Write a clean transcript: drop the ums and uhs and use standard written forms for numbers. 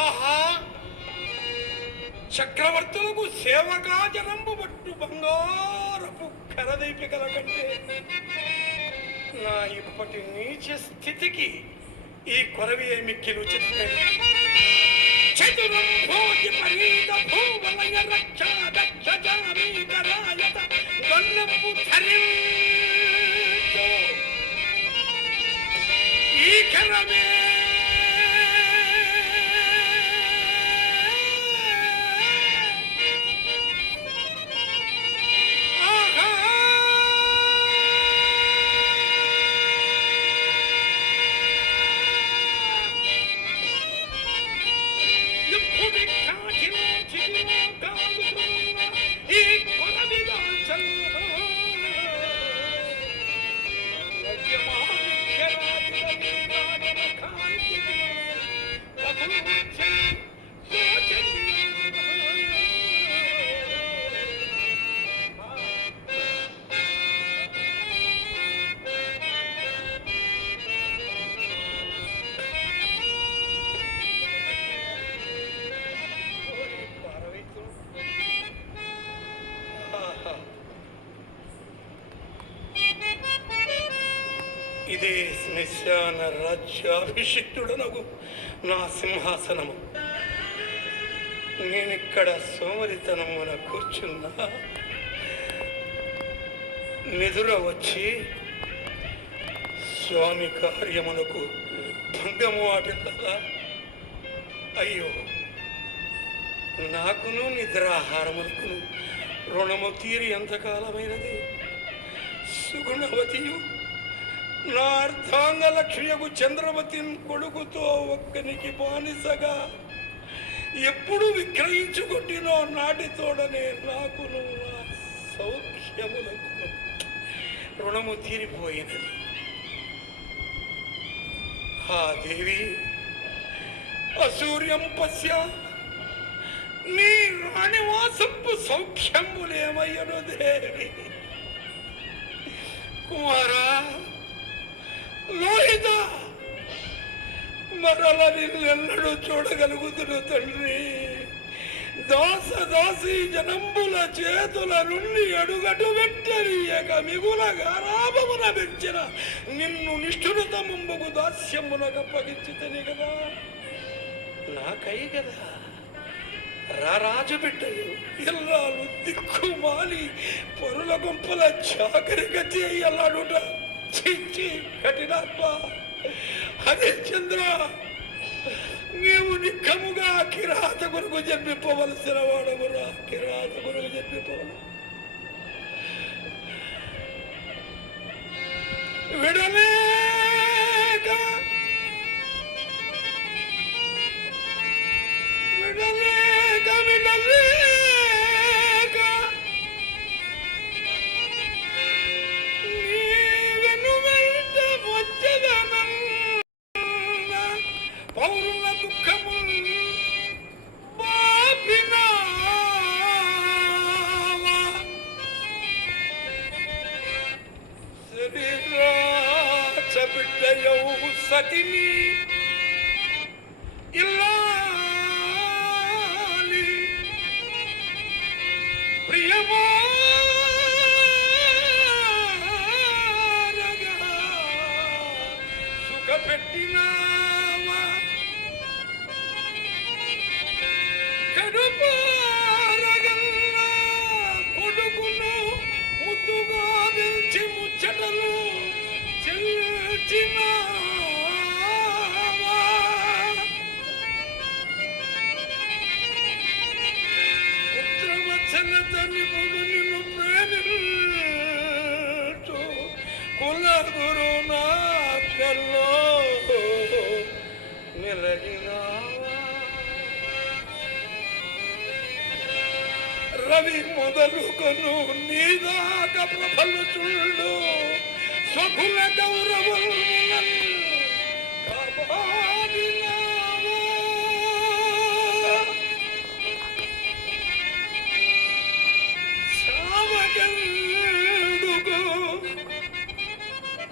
ఆహా చక్రవర్తులకు సేవకాజనంబు బట్టు బంగారపు కరదీపికల కంటే నా ఇప్పటి నీచ స్థితికి ఈ కొరవి మిక్కిలు ఉచితమైనది. చతురం భోగి పరీత భూవలయ రక్ష దక్ష జామీకరాయత గన్నపు ధరించు ఈ కరమే ఇదే శ్మశాన రాజ్యాభిషిక్తుడనగు నా సింహాసనము. నేనిక్కడ సోమరితనమున కూర్చున్నా నిదుర వచ్చి స్వామి కార్యమునకు భంగము ఆటలా. అయ్యో, నాకును నిద్రాహారమునకును రుణము తీరి ఎంతకాలమైనది. సుగుణవతియు నా అర్ధాంగ లక్ష్మియకు చంద్రవతి కొడుకుతో ఒక్కనికి బానిసగా ఎప్పుడు విక్రయించుకొట్టినో నాటి తోడనే నాకును నా సౌఖ్యములకు రుణము తీరిపోయినది. ఆ దేవి అసూర్యం పశ్య నీ రాణివాసంపు సౌఖ్యములేమయ్యను దేవి. కుమారా లోహిత, మరల నిన్నెన్నడూ చూడగలుగుతుడు తండ్రి. దాసదాసి జనంబుల చేతుల నుండి అడుగటు పెట్టనీయక మిగుల గారాభమున పెంచిన నిన్ను నిష్ఠురతముంబకు దాస్యమునకు అప్పగించితని కదా. నాకై కదా రారాజు బిడ్డయు ఇల్లాలు దిక్కుమాలి పొరుల గుంపల చాకరిక చేయలాడుట చిచ్చి కఠినాత్మ. అదే చంద్ర, నీవు నిఖముగా కిరాత కొరకు జన్మింపవలసిన వాడవురా. కిరాత కొరకు జన్మింపవలు విడలేక విడలేక విడలేక పౌరుల దుఃఖము శరీరాచ బిడ్డయౌ సతిని ఇల్లాలి ప్రియమారగా సుఖపెట్టినా కడుపారగల్లా కొడుకును ముద్దుగా పెంచి ముచ్చటలు చెల్చిన పుత్రవత్సలత నిపుడు నిన్ను ప్రేమించు కుల గురు నాకల్లో నిలగినా రవి మొదలుకొను నీదాక ప్రభలు చుళ్ళు స్వకుల గౌరవం